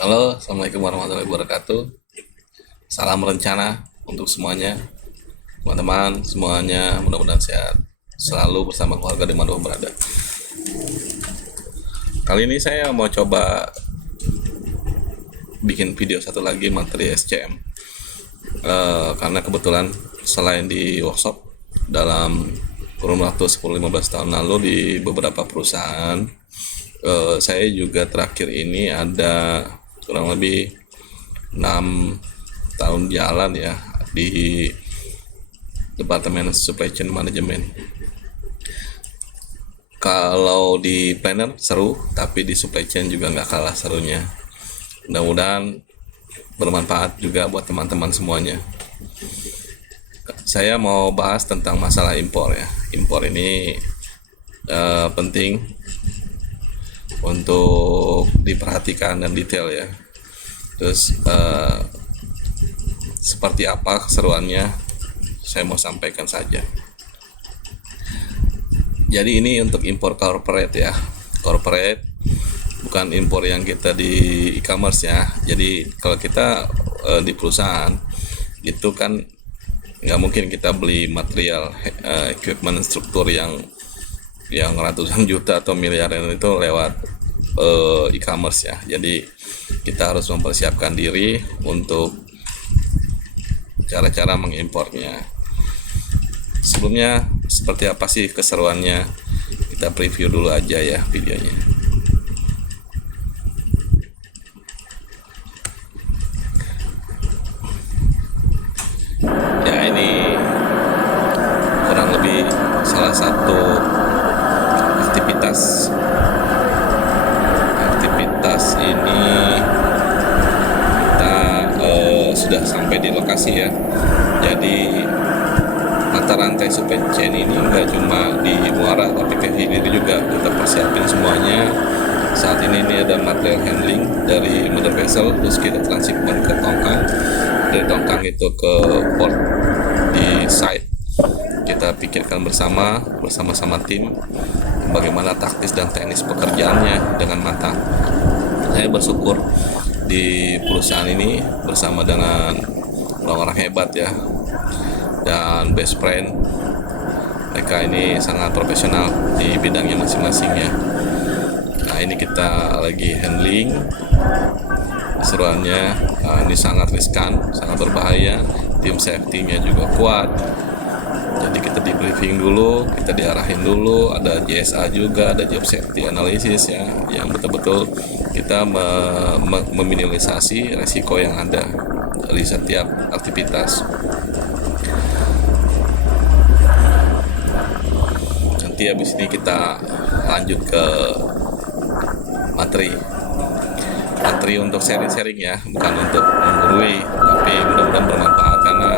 Halo, Assalamualaikum warahmatullahi wabarakatuh. Salam rencana untuk semuanya, teman-teman semuanya. Mudah-mudahan sehat selalu bersama keluarga dimanapun berada. Kali ini saya mau coba bikin video satu lagi materi SCM. Karena kebetulan selain di workshop dalam kurun waktu 10-15 tahun lalu di beberapa perusahaan, saya juga terakhir ini ada kurang lebih 6 tahun jalan ya di Departemen Supply Chain Management. Kalau di planner seru, tapi di supply chain juga nggak kalah serunya. Mudah-mudahan bermanfaat juga buat teman-teman semuanya. Saya mau bahas tentang masalah impor ya. Impor ini penting untuk diperhatikan dan detail ya. Terus seperti apa keseruannya, saya mau sampaikan saja. Jadi ini untuk impor corporate ya. Corporate bukan impor yang kita di e-commerce ya. Jadi kalau kita di perusahaan itu kan nggak mungkin kita beli material equipment struktur yang ratusan juta atau miliaran itu lewat e-commerce ya. Jadi kita harus mempersiapkan diri untuk cara-cara mengimpornya. Sebelumnya seperti apa sih keseruannya, kita preview dulu aja ya videonya. Ya, ini kurang lebih salah satu aktivitas ini. Kita sudah sampai di lokasi ya. Jadi mata rantai supply chain ini nggak cuma di muara tapi ke hilir juga kita persiapin semuanya. Saat ini ada material handling dari mother vessel, terus kita transshipment ke Tongkang, dari Tongkang itu ke port di site. Kita pikirkan bersama-sama tim bagaimana taktis dan teknis pekerjaannya dengan matang. Saya bersyukur di perusahaan ini bersama dengan orang-orang hebat ya, dan best friend. Mereka ini sangat profesional di bidangnya masing-masing ya. Nah, ini kita lagi handling keseruannya. Ini sangat riskan, sangat berbahaya. Tim safety-nya juga kuat. Jadi kita di briefing dulu, kita diarahin dulu, ada JSA juga, ada job safety analysis ya, yang betul-betul kita meminimalisasi resiko yang ada dari setiap aktivitas. Nanti habis ini kita lanjut ke materi untuk sharing-sharing ya, bukan untuk menggurui, tapi mudah-mudahan bermanfaat karena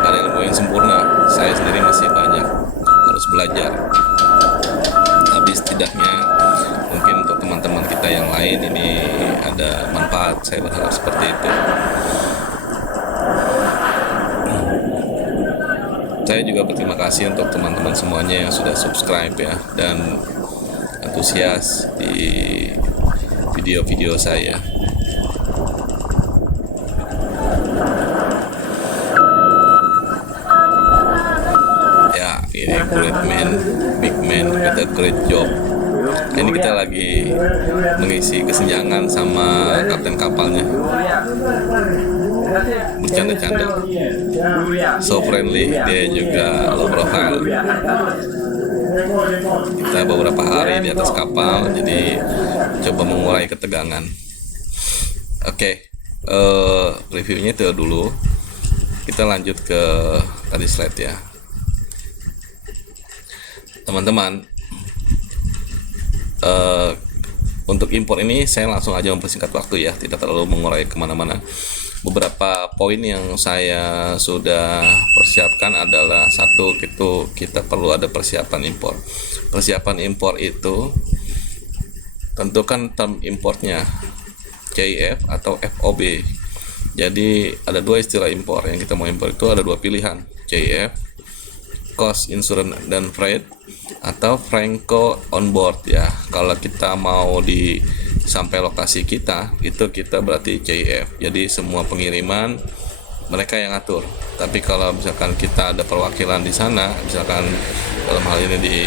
ada ilmu yang sempurna. Saya sendiri masih banyak harus belajar, tapi setidaknya mungkin untuk teman-teman kita yang lain ini ada manfaat. Saya berharap seperti itu. Saya juga berterima kasih untuk teman-teman semuanya yang sudah subscribe ya dan antusias di video-video saya. Ya, ini great man, big man, kita great job. Ini kita lagi mengisi kesenjangan sama kapten kapalnya. Bercanda-canda, so friendly, dia juga low profile. Kita beberapa hari di atas kapal, jadi coba mengurai ketegangan. Oke, reviewnya itu dulu. Kita lanjut ke tadi slide ya, teman-teman. Untuk impor ini saya langsung aja mempersingkat waktu ya, tidak terlalu mengurai kemana-mana. Beberapa poin yang saya sudah persiapkan adalah satu, itu kita perlu ada persiapan impor. Persiapan impor itu tentukan term importnya, CIF atau FOB. Jadi ada dua istilah impor yang kita mau impor, itu ada dua pilihan, CIF, cost, insurance, dan freight, atau Franco on board ya. Kalau kita mau di sampai lokasi kita itu kita berarti CIF. Jadi semua pengiriman mereka yang atur. Tapi kalau misalkan kita ada perwakilan di sana, misalkan dalam hal ini di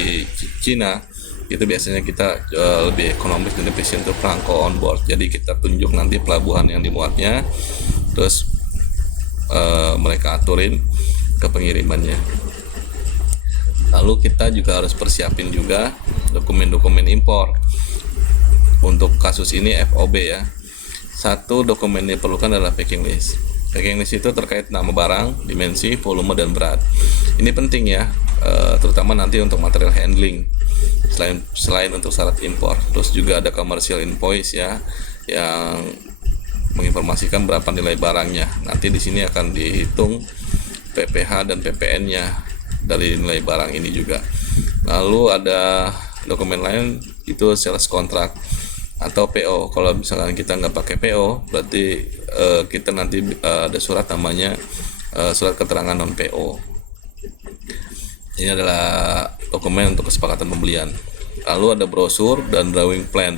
Cina, itu biasanya kita lebih ekonomis dan efisien untuk perangko on board. Jadi kita tunjuk nanti pelabuhan yang dimuatnya, terus mereka aturin ke pengirimannya. Lalu kita juga harus persiapin juga dokumen-dokumen impor. Untuk kasus ini FOB ya. Satu dokumen yang diperlukan adalah packing list. Packing list itu terkait nama barang, dimensi, volume, dan berat. Ini penting ya, terutama nanti untuk material handling. Selain untuk syarat impor, terus juga ada commercial invoice ya, yang menginformasikan berapa nilai barangnya. Nanti di sini akan dihitung PPh dan PPN-nya dari nilai barang ini juga. Lalu ada dokumen lain itu sales contract atau PO. Kalau misalkan kita nggak pakai PO, berarti kita nanti ada surat namanya surat keterangan non PO. Ini adalah dokumen untuk kesepakatan pembelian. Lalu ada brosur dan drawing plan.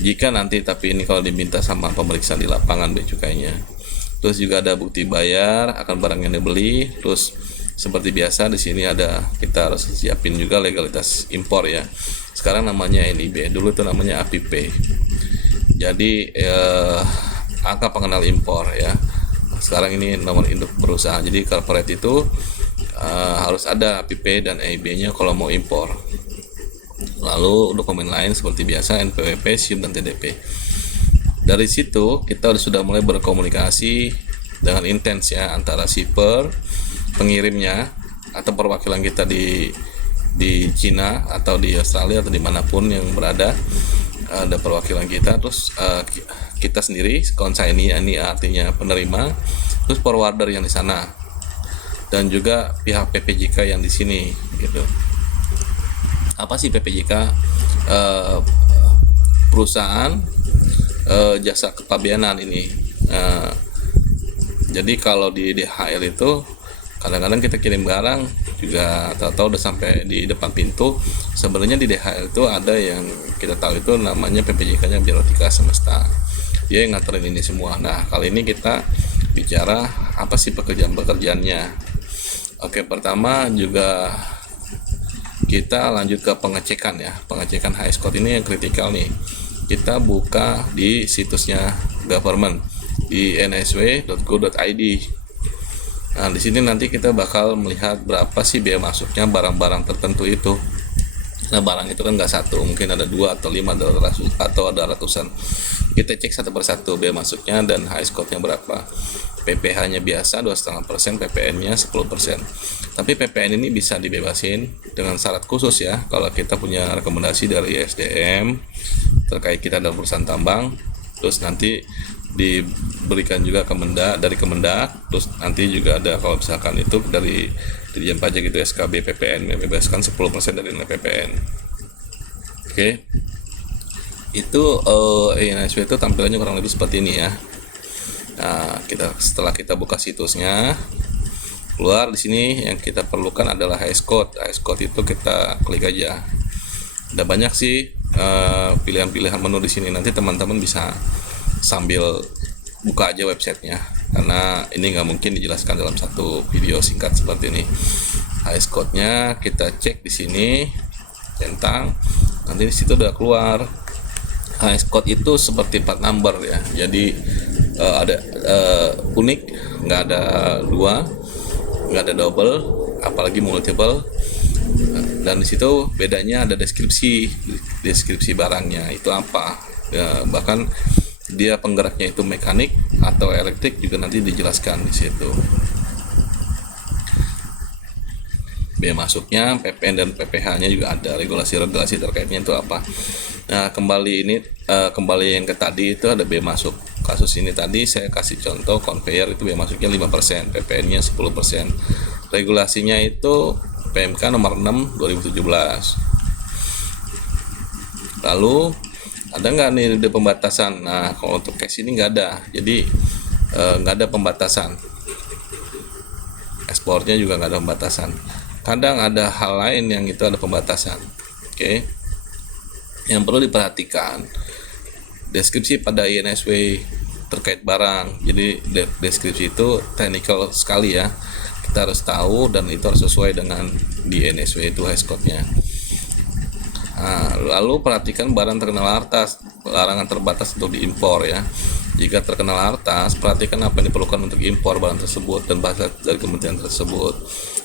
Jika nanti, tapi ini kalau diminta sama pemeriksaan di lapangan bea cukainya. Terus juga ada bukti bayar akan barang yang dibeli. Terus seperti biasa di sini ada, kita harus siapin juga legalitas impor ya. Sekarang namanya NIB, dulu itu namanya APP. Jadi angka pengenal impor ya. Sekarang ini nomor induk perusahaan. Jadi corporate itu harus ada APP dan EIB-nya kalau mau impor. Lalu dokumen lain seperti biasa NPWP, SIM, dan TDP. Dari situ kita sudah mulai berkomunikasi dengan intens ya, antara shipper, pengirimnya, atau perwakilan kita di Cina atau di Australia atau dimanapun yang berada, ada perwakilan kita. Terus kita sendiri consignee, ini artinya penerima, terus forwarder yang di sana, dan juga pihak PPJK yang di sini gitu. Apa sih PPJK? Perusahaan jasa kepabeanan ini. Jadi kalau di DHL itu kadang-kadang kita kirim barang juga tahu-tahu udah sampai di depan pintu. Sebenarnya di DHL itu ada yang kita tahu itu namanya PPJK-nya Birotika Semesta. Dia yang ngaturin ini semua. Nah, kali ini kita bicara apa sih pekerjaan-pekerjaannya. Oke, pertama juga kita lanjut ke pengecekan ya. Pengecekan HS code ini yang kritikal nih. Kita buka di situsnya government di nsw.go.id. Nah, di sini nanti kita bakal melihat berapa sih biaya masuknya barang-barang tertentu itu. Nah, barang itu kan nggak satu, mungkin ada 2 atau 5 atau ada ratusan. Kita cek satu persatu biaya masuknya dan HS code-nya berapa. PPh-nya biasa 2,5%, PPN-nya 10%. Tapi PPN ini bisa dibebasin dengan syarat khusus ya. Kalau kita punya rekomendasi dari SDM terkait kita dalam perusahaan tambang, terus nanti diberikan juga dari Kemendak, terus nanti juga ada kalau misalkan itu dari Dirjen Pajak itu SKB PPN membebaskan 10% dari nilai PPN. Oke. Itu NSW itu tampilannya kurang lebih seperti ini ya. Nah, setelah kita buka situsnya, keluar di sini yang kita perlukan adalah HS code. HS code itu kita klik aja. Ada banyak sih pilihan-pilihan menu di sini. Nanti teman-teman bisa sambil buka aja websitenya, karena ini nggak mungkin dijelaskan dalam satu video singkat seperti ini. HS code-nya kita cek di sini, centang. Nanti di situ udah keluar. HS code itu seperti part number ya. Jadi ada unik, nggak ada 2, nggak ada double, apalagi multiple. Dan di situ bedanya ada deskripsi barangnya itu apa ya, bahkan dia penggeraknya itu mekanik atau elektrik juga nanti dijelaskan di situ. Biaya masuknya, PPN dan PPh-nya juga ada, regulasi terkaitnya itu apa. Nah, kembali yang ke tadi itu ada biaya masuk. Kasus ini tadi saya kasih contoh conveyor itu biaya masuknya 5%, PPN-nya 10%. Regulasinya itu PMK nomor 6 2017. Lalu ada nggak nih ada pembatasan? Nah, kalau untuk case ini nggak ada, jadi nggak ada pembatasan. Ekspornya juga nggak ada pembatasan. Kadang ada hal lain yang itu ada pembatasan. Oke. Yang perlu diperhatikan, deskripsi pada INSW terkait barang. Jadi deskripsi itu technical sekali ya, kita harus tahu dan itu harus sesuai dengan di INSW itu hash code-nya. Nah, lalu perhatikan barang terkenal atas, larangan terbatas untuk diimpor ya. Jika terkenal atas, perhatikan apa yang diperlukan untuk impor barang tersebut dan bahasa dari kementerian tersebut.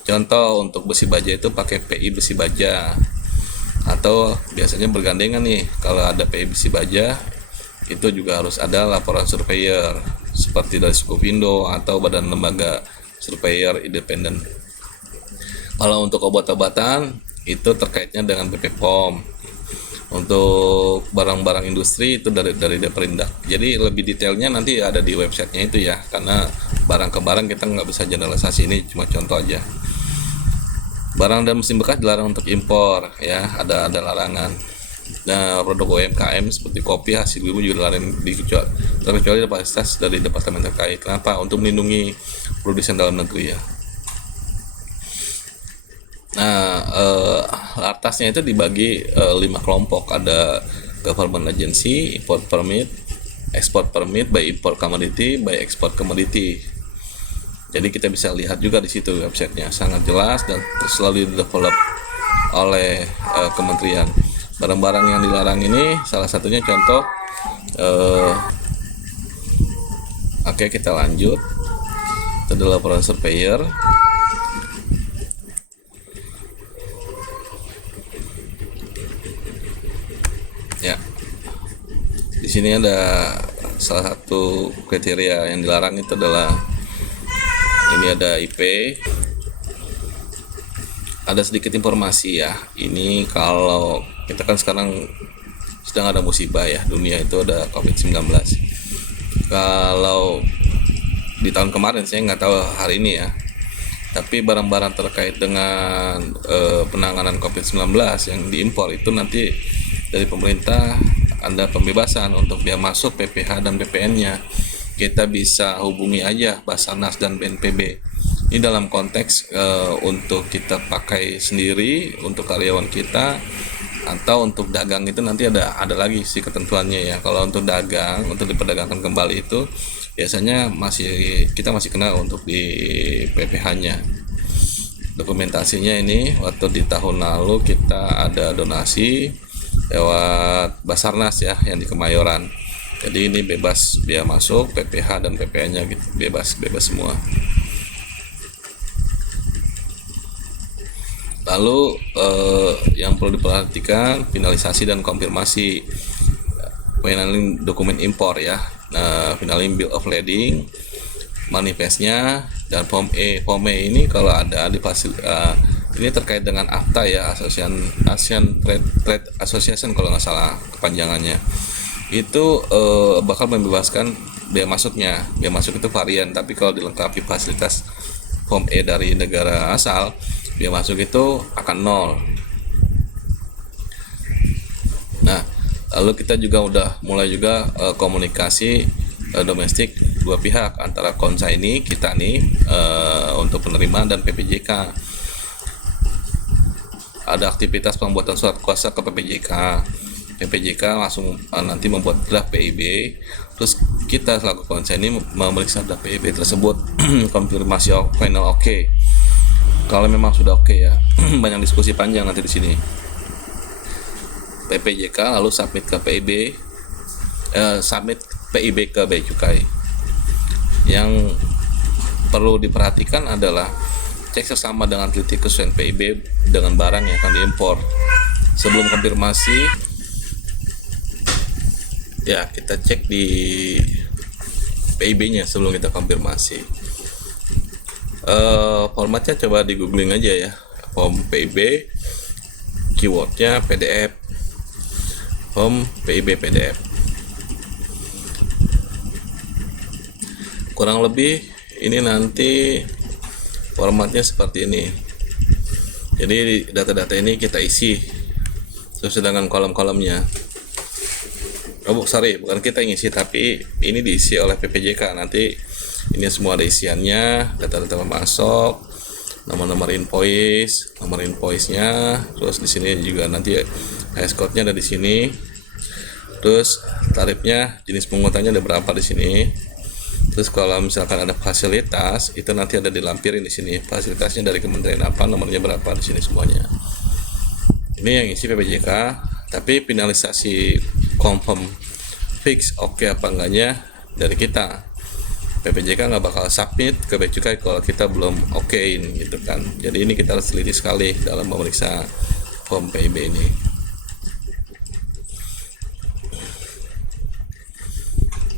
Contoh, untuk besi baja itu pakai PI besi baja, atau biasanya bergandengan nih, kalau ada PI besi baja itu juga harus ada laporan surveyor seperti dari Sukovindo atau badan lembaga surveyor independen. Kalau untuk obat-obatan itu terkaitnya dengan BP POM. Untuk barang-barang industri itu dari Deperindak. Jadi lebih detailnya nanti ada di websitenya itu ya, karena barang ke barang kita nggak bisa generalisasi, ini cuma contoh aja. Barang dan mesin bekas dilarang untuk impor ya, ada larangan. Nah, produk UMKM seperti kopi, hasil bumbu juga dilarang terkecuali fasilitas dari departemen terkait. Kenapa? Untuk melindungi produsen dalam negeri ya. Nah, atasnya itu dibagi 5 kelompok. Ada government agency, import permit, export permit, by import commodity, by export commodity. Jadi kita bisa lihat juga di situ websitenya, sangat jelas dan selalu develop oleh kementerian. Barang-barang yang dilarang ini salah satunya contoh. Oke, kita lanjut. Itu adalah laporan surveyor. Ya, di sini ada salah satu kriteria yang dilarang itu adalah ini, ada IP. Ada sedikit informasi ya. Ini kalau kita kan sekarang sedang ada musibah ya, dunia itu ada COVID-19. Kalau di tahun kemarin saya nggak tahu hari ini ya, tapi barang-barang terkait dengan penanganan COVID-19 yang diimpor itu nanti dari pemerintah ada pembebasan untuk biaya masuk PPh dan PPN-nya. Kita bisa hubungi aja Basarnas dan BNPB. Ini dalam konteks untuk kita pakai sendiri untuk karyawan kita, atau untuk dagang itu nanti ada lagi sih ketentuannya ya. Kalau untuk dagang, untuk diperdagangkan kembali itu biasanya kita masih kena untuk di PPh-nya. Dokumentasinya ini waktu di tahun lalu kita ada donasi lewat Basarnas ya, yang di Kemayoran. Jadi ini bebas biaya masuk, PPh dan PPN-nya gitu, bebas semua. Lalu yang perlu diperhatikan, finalisasi dan konfirmasi finaling dokumen impor ya. Finaling bill of lading, manifestnya, dan form E. Form E ini kalau ada di ini terkait dengan AFTA ya, ASEAN Trade Association kalau nggak salah kepanjangannya. Itu bakal membebaskan biaya masuknya. Biaya masuk itu varian, tapi kalau dilengkapi fasilitas form E dari negara asal, biaya masuk itu akan 0. Nah, lalu kita juga udah mulai juga komunikasi domestik dua pihak antara konsaini kita nih untuk penerimaan dan PPJK. Ada aktivitas pembuatan surat kuasa ke PPJK. PPJK langsung nanti membuat draft PIB, terus kita selaku konsaini memeriksa draft PIB tersebut konfirmasi final oke. Kalau memang sudah oke ya, banyak diskusi panjang nanti di sini. PPJK lalu submit ke PIB, submit PIB ke Bea Cukai. Yang perlu diperhatikan adalah cek sesama dengan teliti kesesuaian PIB dengan barang yang akan diimpor. Sebelum konfirmasi, ya kita cek di PIB-nya sebelum kita konfirmasi. Formatnya coba di googling aja ya, form PIB, keywordnya PDF, form PIB PDF. Kurang lebih ini nanti formatnya seperti ini. Jadi data-data ini kita isi sesuai dengan kolom-kolomnya. Bukan kita yang isi, tapi ini diisi oleh PPJK. Nanti ini semua ada isiannya, data-data masuk, nomor invoice-nya, terus di sini juga nanti hash code-nya ada di sini. Terus tarifnya, jenis pungutannya ada berapa di sini. Terus kalau misalkan ada fasilitas, itu nanti ada dilampirin di sini. Fasilitasnya dari kementerian apa, nomornya berapa di sini semuanya. Ini yang isi PPJK, tapi finalisasi confirm fix oke apa enggaknya dari kita. PPJK nggak bakal submit ke Bea Cukai kalau kita belum okein gitu kan. Jadi ini kita harus teliti sekali dalam memeriksa form PIB ini.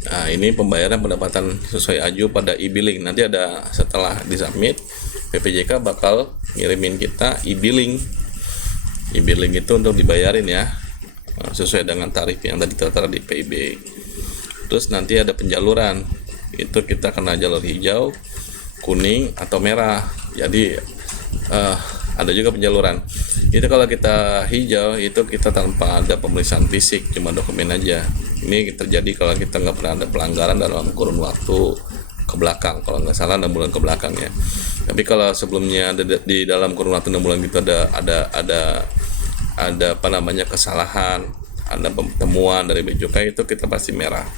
Nah, ini pembayaran pendapatan sesuai AJU pada e-billing. Nanti ada setelah disubmit, PPJK bakal ngirimin kita e-billing. E-billing itu untuk dibayarin ya, sesuai dengan tarif yang tadi tertera di PIB. Terus nanti ada penjaluran. Itu kita kena jalur hijau, kuning, atau merah. Jadi ada juga penjaluran. Itu kalau kita hijau, itu kita tanpa ada pemeriksaan fisik, cuma dokumen aja. Ini terjadi kalau kita nggak pernah ada pelanggaran dalam kurun waktu ke belakang, kalau nggak salah 6 bulan ke belakang ya. Tapi kalau sebelumnya di dalam kurun waktu 6 bulan itu ada apa namanya kesalahan, ada temuan dari Bea Cukai, itu kita pasti merah.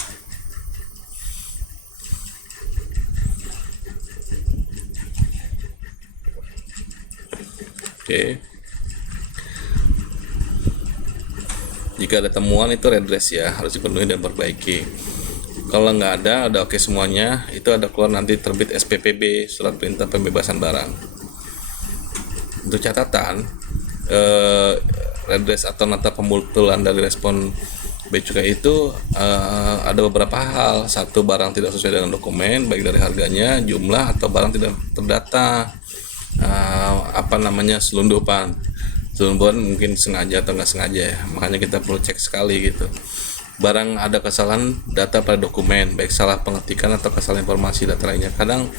Oke. Jika ada temuan itu redress ya, harus dipenuhi dan perbaiki. Kalau nggak ada oke semuanya, itu ada keluar nanti terbit SPPB, surat perintah pembebasan barang. Untuk catatan, redress atau nota pembetulan dari respon Bea Cukai itu ada beberapa hal. Satu, barang tidak sesuai dengan dokumen, baik dari harganya, jumlah, atau barang tidak terdata. Selundupan mungkin sengaja atau nggak sengaja ya, makanya kita perlu cek sekali gitu. Barang ada kesalahan data pada dokumen, baik salah pengetikan atau kesalahan informasi data lainnya. Kadang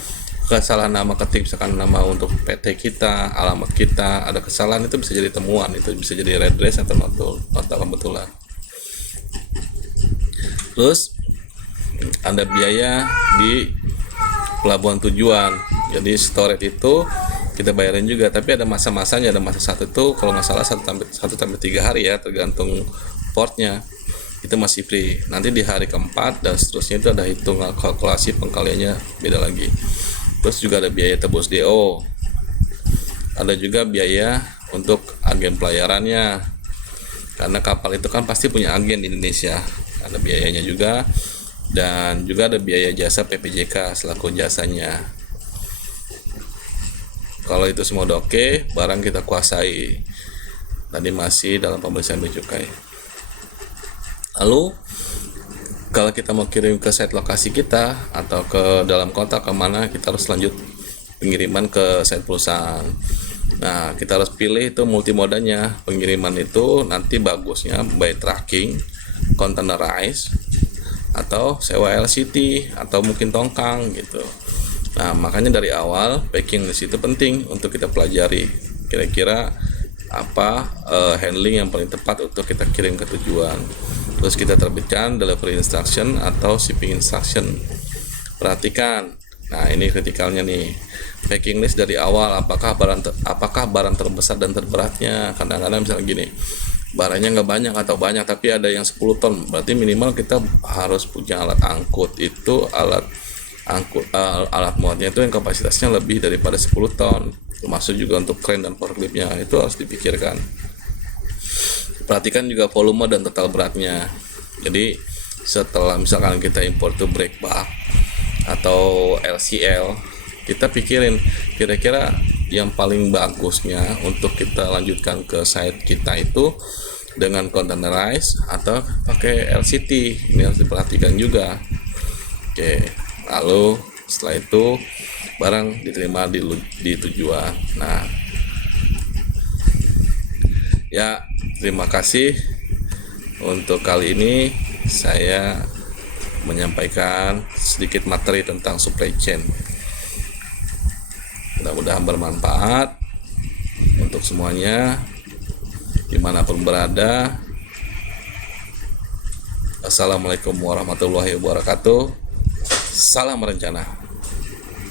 kesalahan nama ketik, misalkan nama untuk PT kita, alamat kita, ada kesalahan, itu bisa jadi temuan, itu bisa jadi redress atau nota pembetulan. Terus ada biaya di pelabuhan tujuan. Jadi storage itu kita bayarin juga, tapi ada masa-masanya. Ada masa 1 itu kalau nggak salah 1-3 hari ya, tergantung portnya, itu masih free. Nanti di hari keempat dan seterusnya itu ada hitung kalkulasi pengkaliannya beda lagi. Terus juga ada biaya tebus DO, ada juga biaya untuk agen pelayarannya, karena kapal itu kan pasti punya agen di Indonesia, ada biayanya juga. Dan juga ada biaya jasa PPJK selaku jasanya. Kalau itu semua udah oke, barang kita kuasai. Tadi masih dalam pemeriksaan Bea Cukai. Lalu kalau kita mau kirim ke site lokasi kita atau ke dalam kota kemana, kita harus lanjut pengiriman ke site perusahaan. Nah, kita harus pilih itu multimodanya. Pengiriman itu nanti bagusnya by tracking, containerized, atau sewa LCT, atau mungkin tongkang gitu. Nah, makanya dari awal packing list itu penting untuk kita pelajari kira-kira apa handling yang paling tepat untuk kita kirim ke tujuan. Terus kita terbitkan delivery instruction atau shipping instruction. Perhatikan, nah ini kritikalnya nih, packing list dari awal, apakah barang terbesar dan terberatnya. Kadang-kadang misalnya gini, barangnya nggak banyak atau banyak tapi ada yang 10 ton, berarti minimal kita harus punya alat angkut. Itu alat muatnya itu yang kapasitasnya lebih daripada 10 ton, termasuk juga untuk crane dan forkliftnya, itu harus dipikirkan. Perhatikan juga volume dan total beratnya. Jadi setelah misalkan kita import to break bulk atau LCL, kita pikirin kira-kira yang paling bagusnya untuk kita lanjutkan ke site kita itu dengan containerized atau pakai LCT. Ini harus diperhatikan juga. Oke, lalu setelah itu barang diterima di tujuan. Nah ya, terima kasih. Untuk kali ini saya menyampaikan sedikit materi tentang supply chain. Mudah-mudahan bermanfaat untuk semuanya dimanapun berada. Assalamualaikum warahmatullahi wabarakatuh. Salam rencana.